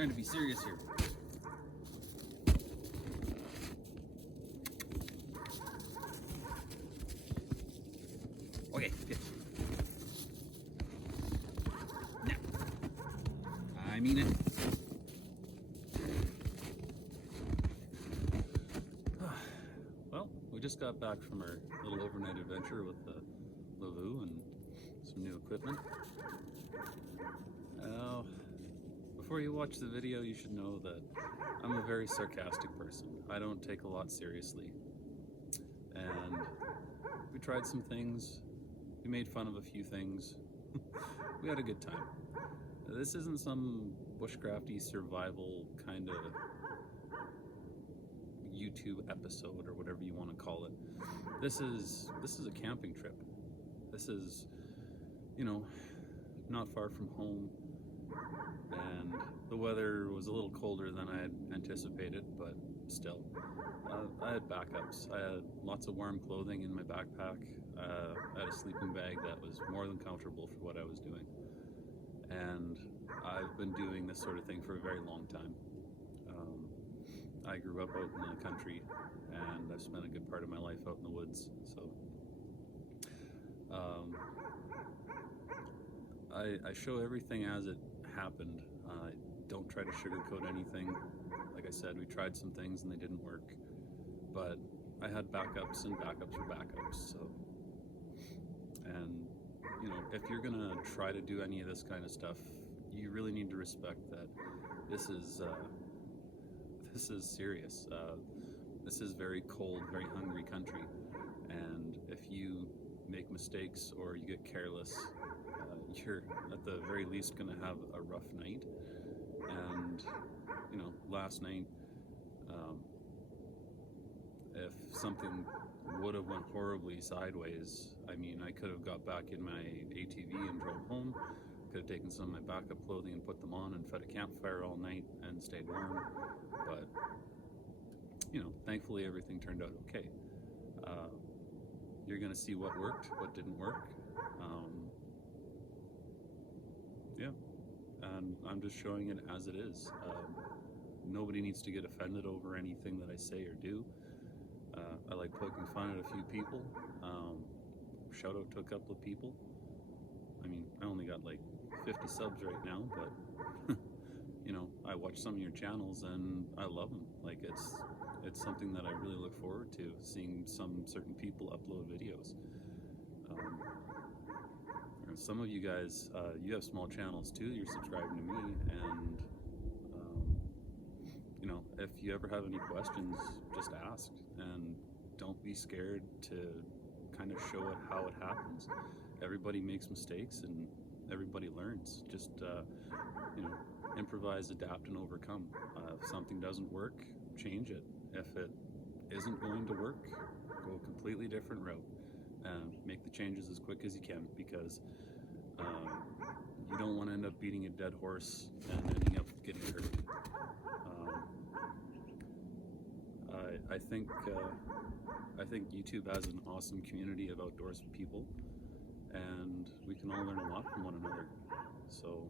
trying to be serious here. Okay, good. Now, I mean it. Well, we just got back from our little overnight adventure with the Lavvu and some new equipment. Before you watch the video, you should know that I'm a very sarcastic person. I don't take a lot seriously. And we tried some things. We made fun of a few things. We had a good time. This isn't some bushcrafty survival kind of YouTube episode or whatever you want to call it. This is a camping trip. This is, you know, not far from home, and the weather was a little colder than I had anticipated, but still, I had backups. I had lots of warm clothing in my backpack. I had a sleeping bag that was more than comfortable for what I was doing, and I've been doing this sort of thing for a very long time. I grew up out in the country, and I've spent a good part of my life out in the woods, so I show everything as it happened. I don't try to sugarcoat anything. Like I said, we tried some things and they didn't work, but I had backups, and backups were backups. So, and you know, if you're gonna try to do any of this kind of stuff, you really need to respect that this is serious. This is very cold, very hungry country, and if you make mistakes or you get careless, you're at the very least going to have a rough night. And you know, last night, if something would have went horribly sideways, I mean, I could have got back in my ATV and drove home. Could have taken some of my backup clothing and put them on and fed a campfire all night and stayed warm. But you know, thankfully everything turned out okay. You're going to see what worked, what didn't work. Yeah, and I'm just showing it as it is. Nobody needs to get offended over anything that I say or do. I like poking fun at a few people. Shout out to a couple of people. I mean, I only got like 50 subs right now, but you know, I watch some of your channels and I love them. Like, it's something that I really look forward to, seeing some certain people upload videos. Some of you guys, you have small channels too. You're subscribing to me, and you know, if you ever have any questions, just ask, and don't be scared to kind of show it how it happens. Everybody makes mistakes, and everybody learns. Just you know, improvise, adapt, and overcome. If something doesn't work, change it. If it isn't going to work, go a completely different route. Make the changes as quick as you can, because you don't want to end up beating a dead horse and ending up getting hurt. I think YouTube has an awesome community of outdoors people, and we can all learn a lot from one another. So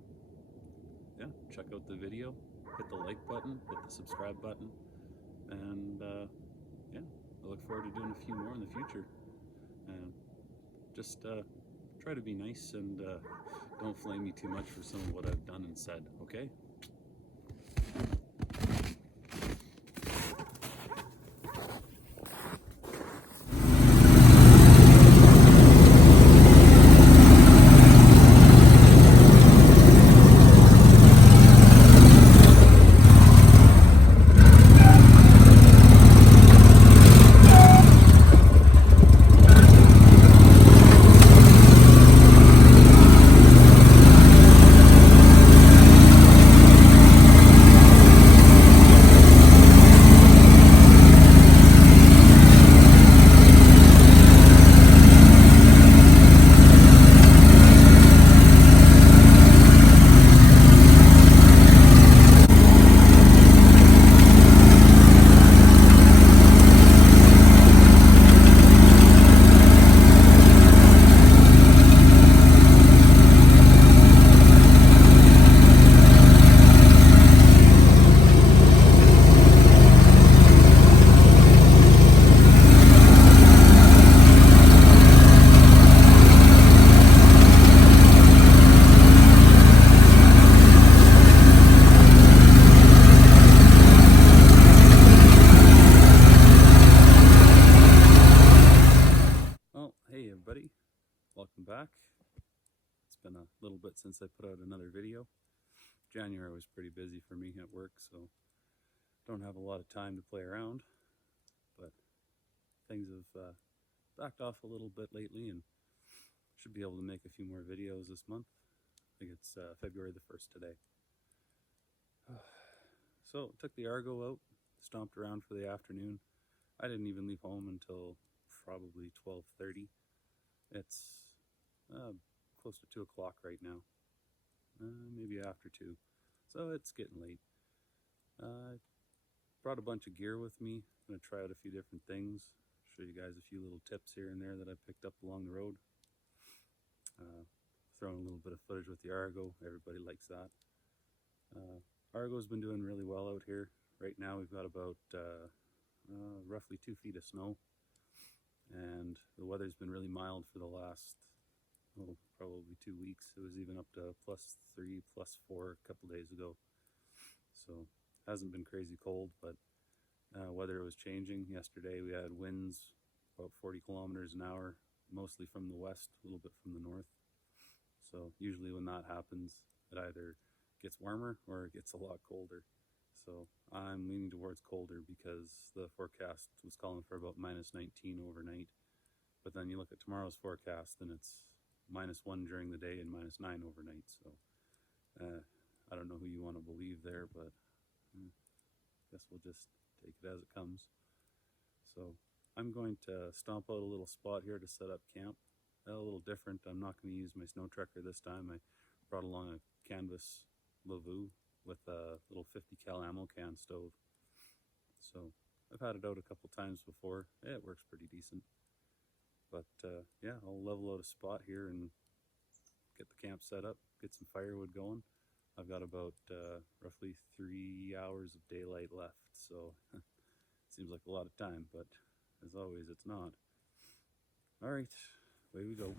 yeah, check out the video, hit the like button, hit the subscribe button, and yeah, I look forward to doing a few more in the future. And just try to be nice, and don't flame me too much for some of what I've done and said, okay? since I put out another video. January was pretty busy for me at work, so don't have a lot of time to play around, but things have backed off a little bit lately and should be able to make a few more videos this month. I think it's February the 1st today. So took the Argo out, stomped around for the afternoon. I didn't even leave home until probably 12:30. It's close to 2 o'clock right now, maybe after 2, so it's getting late. Brought a bunch of gear with me. I'm going to try out a few different things, show you guys a few little tips here and there that I picked up along the road. Throwing a little bit of footage with the Argo, everybody likes that. Argo's been doing really well out here. Right now we've got about roughly 2 feet of snow, and the weather's been really mild for the last probably 2 weeks. It was even up to +3, +4 a couple days ago, so hasn't been crazy cold, but weather was changing. Yesterday we had winds about 40 kilometers an hour, mostly from the west, a little bit from the north. So usually when that happens, it either gets warmer or it gets a lot colder. So I'm leaning towards colder because the forecast was calling for about -19 overnight. But then you look at tomorrow's forecast and it's -1 during the day and -9 overnight. So I don't know who you want to believe there, but I guess we'll just take it as it comes. So I'm going to stomp out a little spot here to set up camp. A little different. I'm not going to use my snow trekker this time. I brought along a canvas Lavvu with a little 50 cal ammo can stove. So I've had it out a couple times before. Yeah, it works pretty decent. But yeah, I'll level out a spot here and get the camp set up, get some firewood going. I've got about roughly 3 hours of daylight left, so it seems like a lot of time, but as always, it's not. All right, away we go.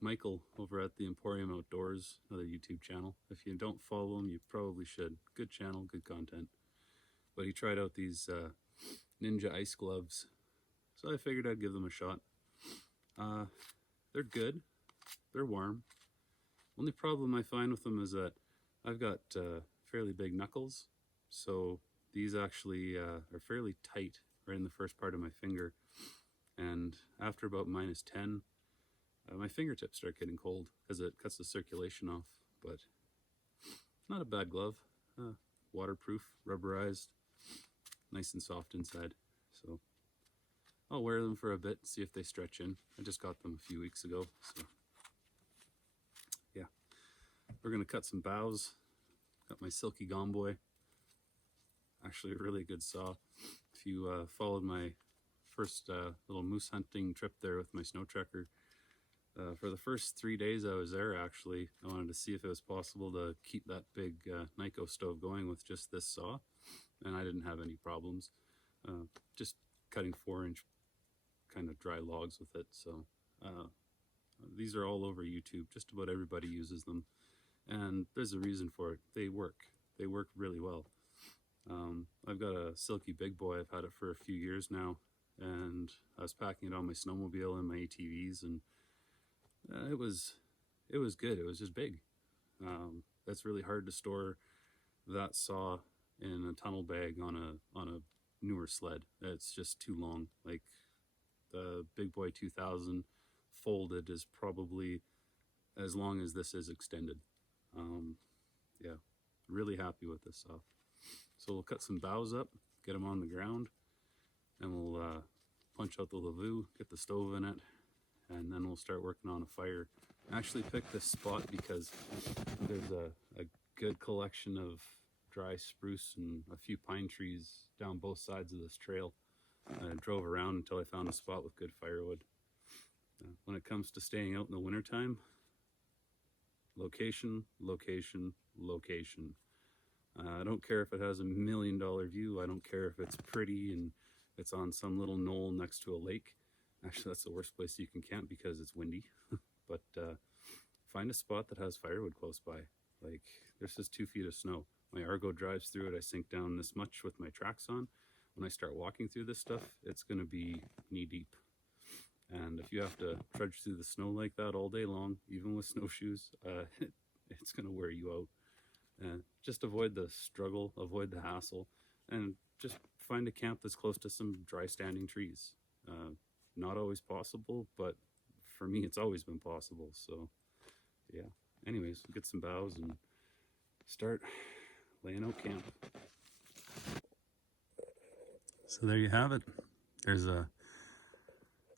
Michael over at the Emporium Outdoors, another YouTube channel. If you don't follow him, you probably should. Good channel, good content. But he tried out these Ninja ice gloves, so I figured I'd give them a shot. They're good. They're warm. Only problem I find with them is that I've got fairly big knuckles, so these actually are fairly tight right in the first part of my finger. And after about -10, my fingertips start getting cold because it cuts the circulation off. But not a bad glove. Waterproof, rubberized, nice and soft inside. So I'll wear them for a bit, see if they stretch in. I just got them a few weeks ago, so yeah. We're gonna cut some boughs. Got my silky gomboy. Actually a really good saw. If you followed my first little moose hunting trip there with my snow tracker, for the first 3 days I was there, actually, I wanted to see if it was possible to keep that big Nyko stove going with just this saw, and I didn't have any problems. Just cutting 4-inch kind of dry logs with it. So these are all over YouTube. Just about everybody uses them, and there's a reason for it. They work really well. I've got a silky big boy. I've had it for a few years now, and I was packing it on my snowmobile and my ATVs, and it was good. It was just big. It's really hard to store that saw in a tunnel bag on a newer sled. It's just too long. Like the Big Boy 2000 folded is probably as long as this is extended. Yeah, really happy with this saw. So we'll cut some boughs up, get them on the ground, and we'll punch out the Lavvu, get the stove in it, and then we'll start working on a fire. I actually picked this spot because there's a good collection of dry spruce and a few pine trees down both sides of this trail. I drove around until I found a spot with good firewood. When it comes to staying out in the wintertime, location, location, location. I don't care if it has $1 million view. I don't care if it's pretty and it's on some little knoll next to a lake. Actually, that's the worst place you can camp because it's windy. But find a spot that has firewood close by. Like, there's just 2 feet of snow. My Argo drives through it. I sink down this much with my tracks on. When I start walking through this stuff, it's going to be knee deep. And if you have to trudge through the snow like that all day long, even with snowshoes, it's going to wear you out. Just avoid the struggle, avoid the hassle, and just find a camp that's close to some dry standing trees. Not always possible, but for me it's always been possible. So yeah, anyways, we'll get some boughs and start laying out camp. So there you have it. There's a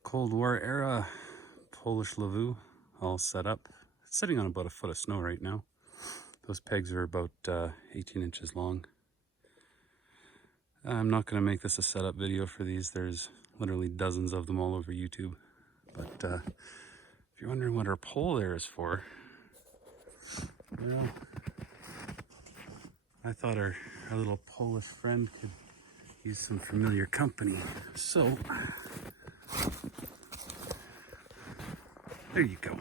Cold War era Polish Lavvu all set up. It's sitting on about a foot of snow right now. Those pegs are about 18 inches long. I'm not going to make this a setup video for these. There's literally dozens of them all over YouTube. But if you're wondering what our pole there is for, well, I thought our little Polish friend could use some familiar company. So, there you go.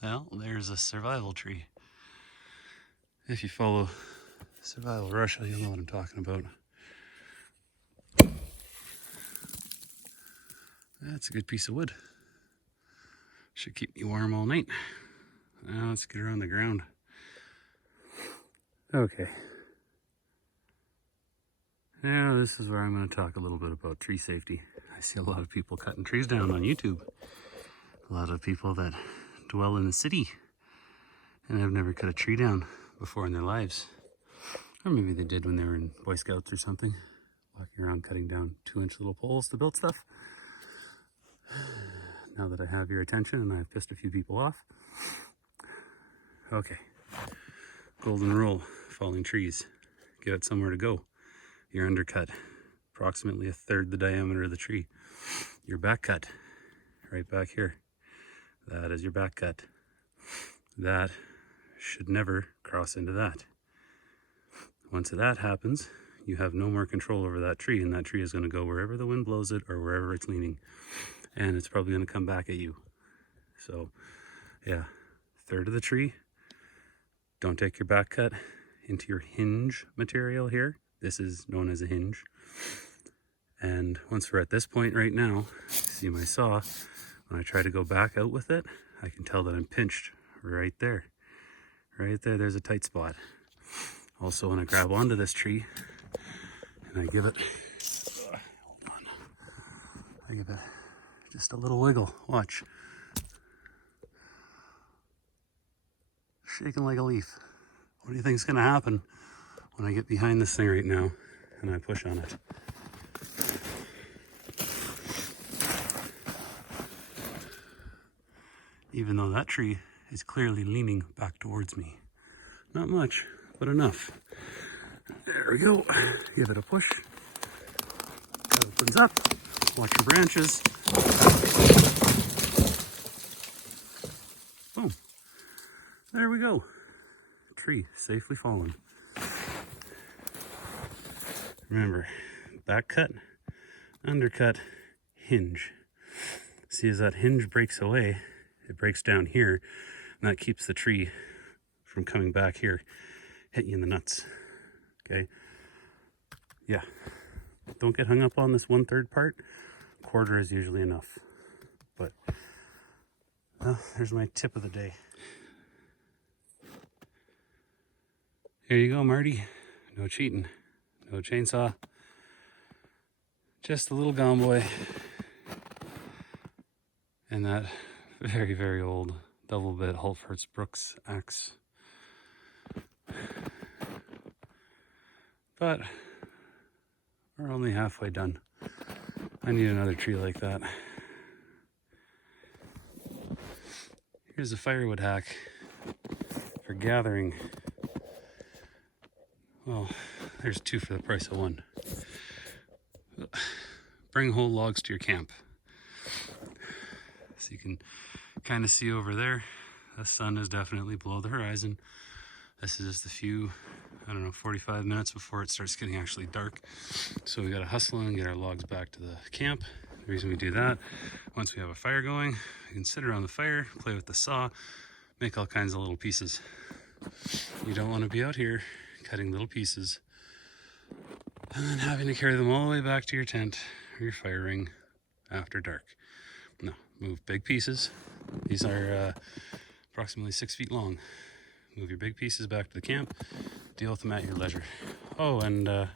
Well, there's a survival tree. If you follow Survival Russia, you'll know what I'm talking about. That's a good piece of wood. Should keep me warm all night. Now let's get her on the ground. Okay. Now this is where I'm going to talk a little bit about tree safety. I see a lot of people cutting trees down on YouTube. A lot of people that dwell in the city and have never cut a tree down before in their lives. Or maybe they did when they were in Boy Scouts or something. Walking around cutting down 2-inch little poles to build stuff. Now that I have your attention and I've pissed a few people off. Okay. Golden rule, falling trees. Give it somewhere to go. Your undercut, approximately 1/3 the diameter of the tree. Your back cut, right back here. That is your back cut. That should never cross into that. Once that happens, you have no more control over that tree, and that tree is going to go wherever the wind blows it or wherever it's leaning. And it's probably going to come back at you. So, yeah, 1/3 of the tree. Don't take your back cut into your hinge material here. This is known as a hinge. And once we're at this point right now, see my saw, when I try to go back out with it, I can tell that I'm pinched right there. Right there, there's a tight spot. Also, when I grab onto this tree and I give it, hold on, I give it just a little wiggle, watch. Shaking like a leaf. What do you think is gonna happen when I get behind this thing right now and I push on it? Even though that tree is clearly leaning back towards me. Not much, but enough. There we go. Give it a push. It opens up. Watch your branches. Boom. There we go. Tree safely fallen. Remember, back cut, undercut, hinge. See, as that hinge breaks away, it breaks down here, and that keeps the tree from coming back here, hit you in the nuts. Okay? Yeah. Don't get hung up on this 1/3 part. 1/4 is usually enough. But, well, there's my tip of the day. Here you go, Marty. No cheating. No chainsaw. Just a little gone boy. And that very, very old double bit Halfords Brooks axe. But we're only halfway done. I need another tree like that. Here's a firewood hack for gathering. Well, there's 2 for the price of 1. Bring whole logs to your camp. So you can kind of see over there, the sun is definitely below the horizon. This is just a few, 45 minutes before it starts getting actually dark. So we gotta hustle and get our logs back to the camp. The reason we do that, once we have a fire going, we can sit around the fire, play with the saw, make all kinds of little pieces. You don't want to be out here cutting little pieces and then having to carry them all the way back to your tent or your fire ring after dark. No, move big pieces. These are approximately 6 feet long. Move your big pieces back to the camp, deal with them at your leisure. Oh, and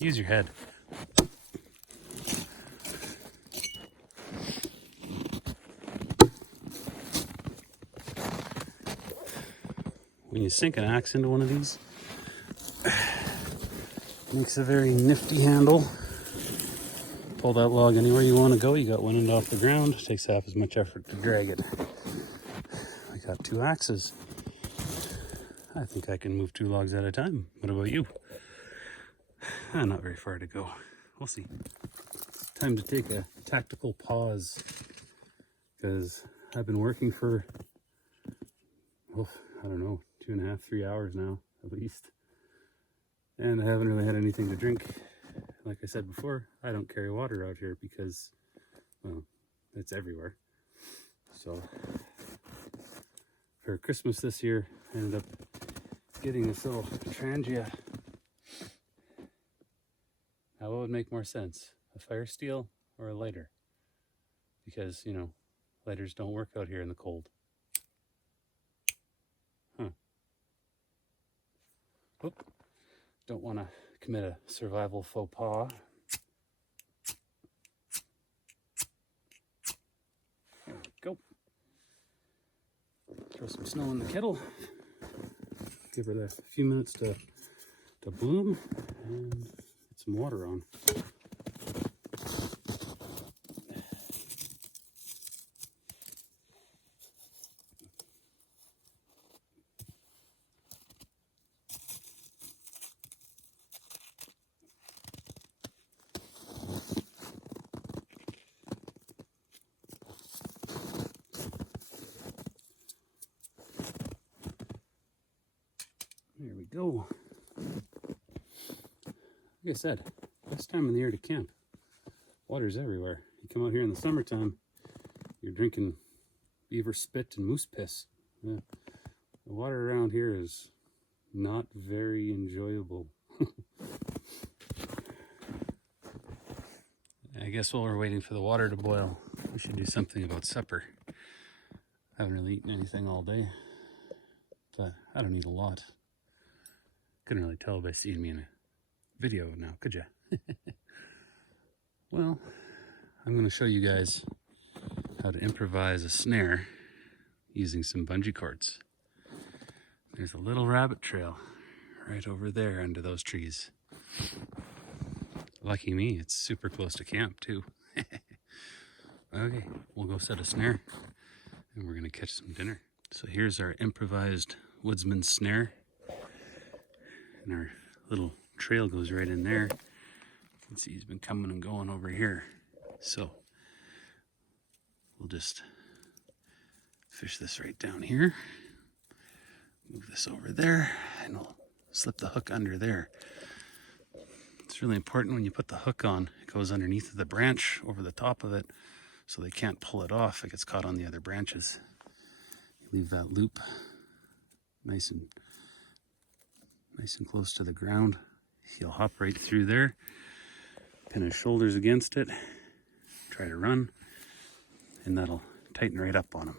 use your head. When you sink an axe into one of these, it makes a very nifty handle. Pull that log anywhere you want to go. You got one end off the ground. It takes half as much effort to drag it. I got 2 axes. I think I can move 2 logs at a time. What about you? Not very far to go. We'll see. Time to take a tactical pause because I've been working for, I don't know, 2.5, 3 hours now, at least. And I haven't really had anything to drink. Like I said before, I don't carry water out here because, well, it's everywhere. So, for Christmas this year, I ended up getting this little Trangia. Now, what would make more sense? A fire steel or a lighter? Because, lighters don't work out here in the cold. Oop. Don't want to commit a survival faux pas. There we go. Throw some snow in the kettle. give it a few minutes to bloom and get some water on. There we go. Like I said, best time of the year to camp. Water's everywhere. You come out here in the summertime, you're drinking beaver spit and moose piss. The water around here is not very enjoyable. I guess while we're waiting for the water to boil, we should do something about supper. I haven't really eaten anything all day, but I don't eat a lot. Couldn't really tell by seeing me in a video now, could ya? Well, I'm going to show you guys how to improvise a snare using some bungee cords. There's a little rabbit trail right over there under those trees. Lucky me, it's super close to camp too. Okay, we'll go set a snare and we're going to catch some dinner. So here's our improvised woodsman snare. And our little trail goes right in there. You can see he's been coming and going over here. So we'll just fish this right down here. Move this over there and we'll slip the hook under there. It's really important when you put the hook on, it goes underneath the branch over the top of it so they can't pull it off. It gets caught on the other branches. You leave that loop nice and close to the ground. He'll hop right through there, pin his shoulders against it, try to run, and that'll tighten right up on him.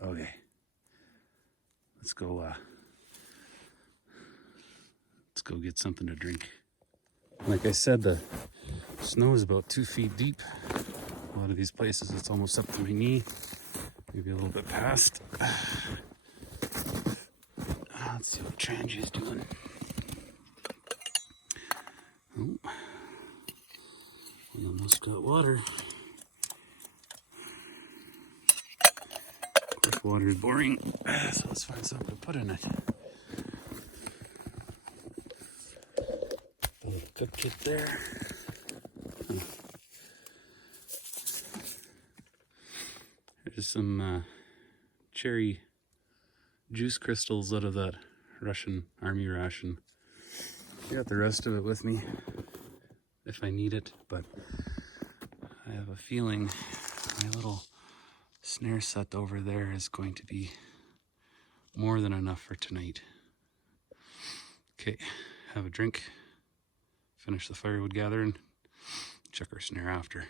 Okay, let's go get something to drink. Like I said, the snow is about 2 feet deep. A lot of these places it's almost up to my knee, maybe a little bit past. Let's see what Trangia is doing. Oh, we almost got water. Of course, water is boring, so let's find something to put in it. The little cook kit there. There's some cherry juice crystals out of that Russian army ration. I got the rest of it with me if I need it, but I have a feeling my little snare set over there is going to be more than enough for tonight. Okay, have a drink, finish the firewood gathering, check our snare after.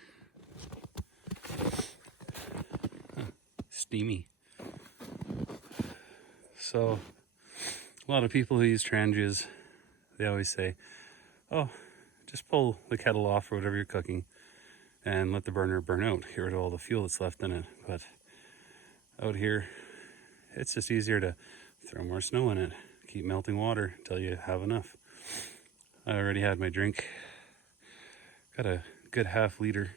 Steamy. So, a lot of people who use Trangias, they always say, oh, just pull the kettle off or whatever you're cooking and let the burner burn out, get rid of all the fuel that's left in it. But out here, it's just easier to throw more snow in it, keep melting water until you have enough. I already had my drink, got a good half liter.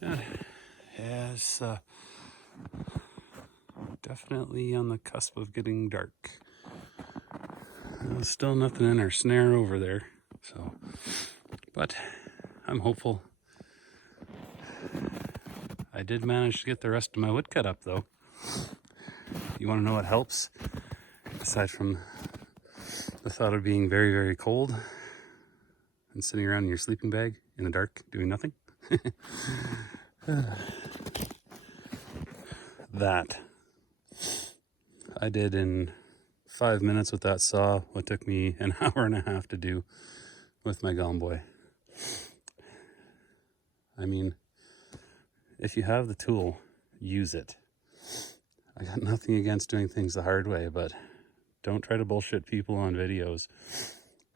Yeah, it's definitely on the cusp of getting dark. There's still nothing in our snare over there, so, but I'm hopeful. I did manage to get the rest of my wood cut up though. You want to know what helps? Aside from the thought of being very, very cold and sitting around in your sleeping bag in the dark doing nothing. That I did in 5 minutes with that saw what took me an hour and a half to do with my Gone Boy. I mean, if you have the tool, use it. I got nothing against doing things the hard way, but don't try to bullshit people on videos.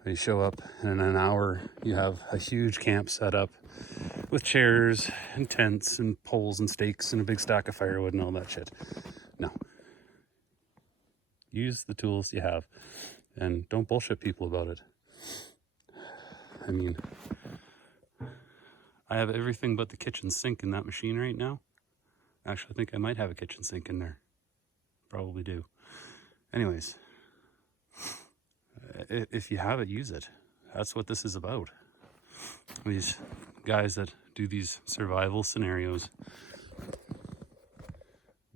They show up and in an hour you have a huge camp set up with chairs and tents and poles and stakes and a big stack of firewood and all that shit. No, Use the tools you have and don't bullshit people about it. I mean, I have everything but the kitchen sink in that machine right now. Actually, I think I might have a kitchen sink in there. Probably do. Anyways, if you have it, use it. That's what this is about. These guys that do these survival scenarios,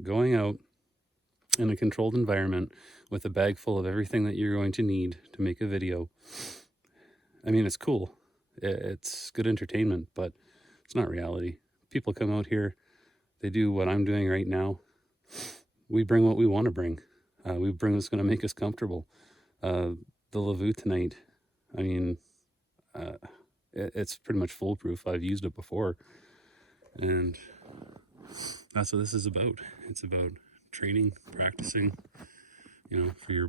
going out in a controlled environment with a bag full of everything that you're going to need to make a video. I mean, it's cool. It's good entertainment, but it's not reality. People come out here, they do what I'm doing right now. We bring what we want to bring. We bring what's going to make us comfortable. The Lavvu tonight, I mean, it's pretty much foolproof. I've used it before. And that's what this is about. It's about training, practicing, you know, for your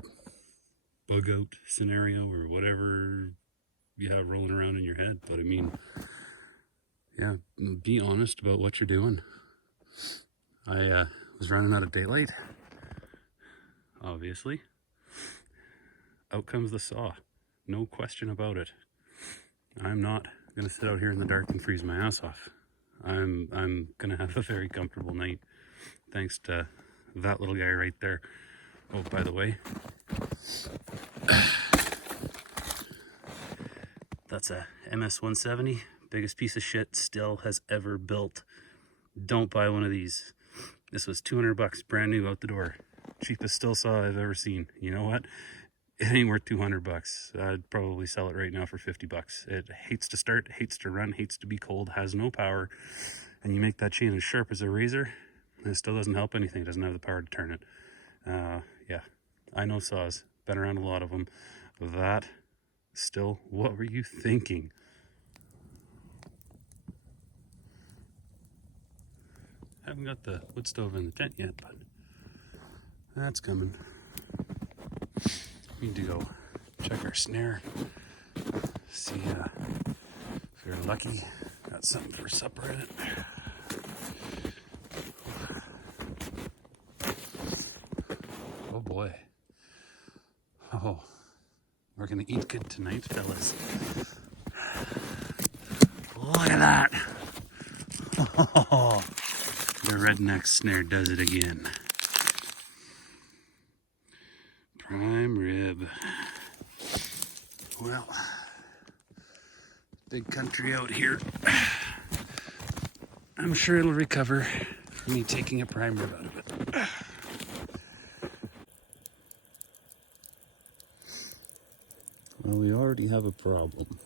bug out scenario or whatever you have rolling around in your head. But I mean, yeah, be honest about what you're doing. I was running out of daylight, obviously. Out comes the saw, no question about it. I'm not gonna sit out here in the dark and freeze my ass off. I'm gonna have a very comfortable night, thanks to that little guy right there. Oh, by the way, that's a MS-170, biggest piece of shit Still has ever built. Don't buy one of these. This was 200 bucks, brand new out the door. Cheapest still saw I've ever seen. You know what? It ain't worth 200 bucks. I'd probably sell it right now for 50 bucks. It hates to start, hates to run, hates to be cold, has no power. And you make that chain as sharp as a razor, and it still doesn't help anything. It doesn't have the power to turn it. Yeah, I know saws. Been around a lot of them. That, still, what were you thinking? Haven't got the wood stove in the tent yet, but that's coming. Need to go check our snare. See if you're lucky, got something for supper in it. Oh boy. Oh, we're gonna eat good tonight, fellas. Look at that. Oh, the redneck snare does it again. Prime rib. Well, big country out here. I'm sure it'll recover from me taking a prime rib out of it. Well, we already have a problem.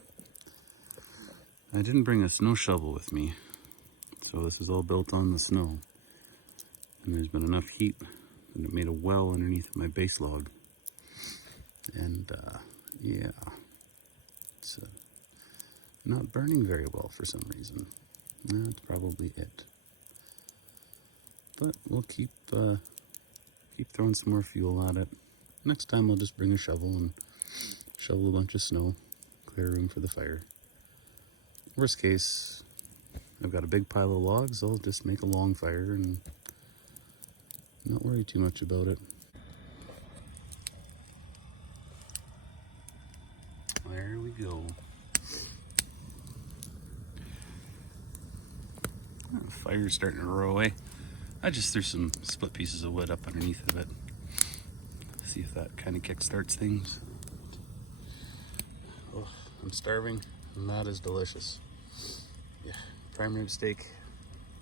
I didn't bring a snow shovel with me, so this is all built on the snow. And there's been enough heat that it made a well underneath my base log. And yeah, it's not burning very well for some reason. That's probably it. But we'll keep throwing some more fuel at it. Next time I'll just bring a shovel and shovel a bunch of snow, clear room for the fire. Worst case, I've got a big pile of logs. I'll just make a long fire and not worry too much about it. There we go. Oh, fire's starting to roar away. I just threw some split pieces of wood up underneath of it. See if that kind of kickstarts things. Oh, I'm starving, and that is delicious. Yeah, prime rib steak,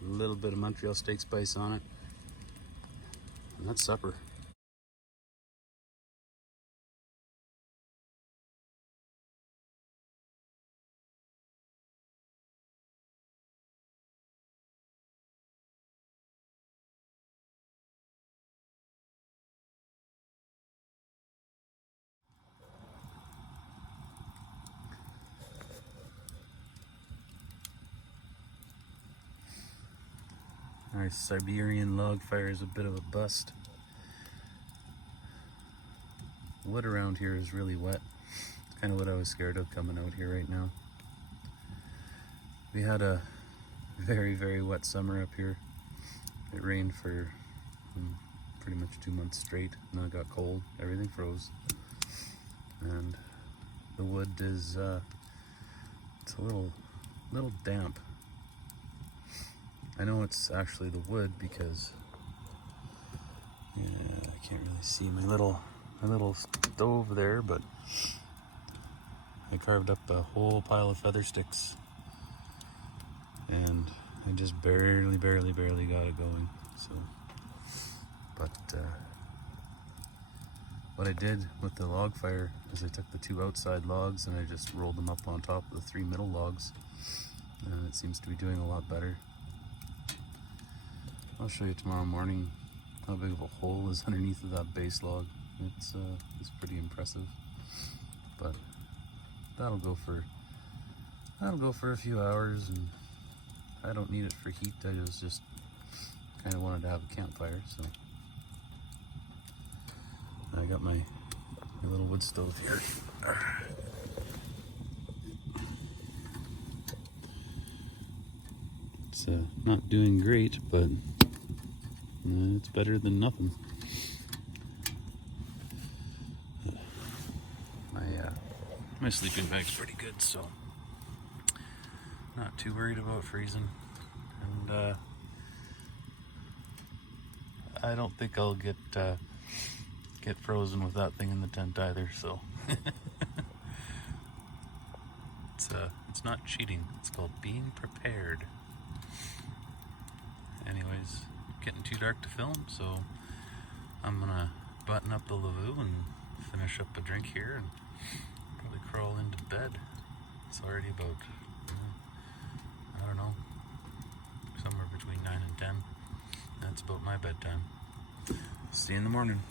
a little bit of Montreal steak spice on it, and that's supper. Our Siberian log fire is a bit of a bust. Wood around here is really wet. It's kind of what I was scared of coming out here right now. We had a very, very wet summer up here. It rained for pretty much 2 months straight, and then it got cold, everything froze, and the wood is it's a little damp. I know it's actually the wood because I can't really see my little stove there, but I carved up a whole pile of feather sticks, and I just barely got it going. So, but what I did with the log fire is I took the 2 outside logs and I just rolled them up on top of the 3 middle logs, and it seems to be doing a lot better. I'll show you tomorrow morning how big of a hole is underneath of that base log. It's pretty impressive, but that'll go for a few hours, and I don't need it for heat. I just kind of wanted to have a campfire, so I got my little wood stove here. It's not doing great, but it's better than nothing. My sleeping bag's pretty good, so not too worried about freezing. And I don't think I'll get frozen with that thing in the tent either. So it's not cheating. It's called being prepared. Anyways, getting too dark to film, so I'm gonna button up the Lavvu and finish up a drink here and probably crawl into bed. It's already about, I don't know, somewhere between 9 and 10. That's about my bedtime. See you in the morning.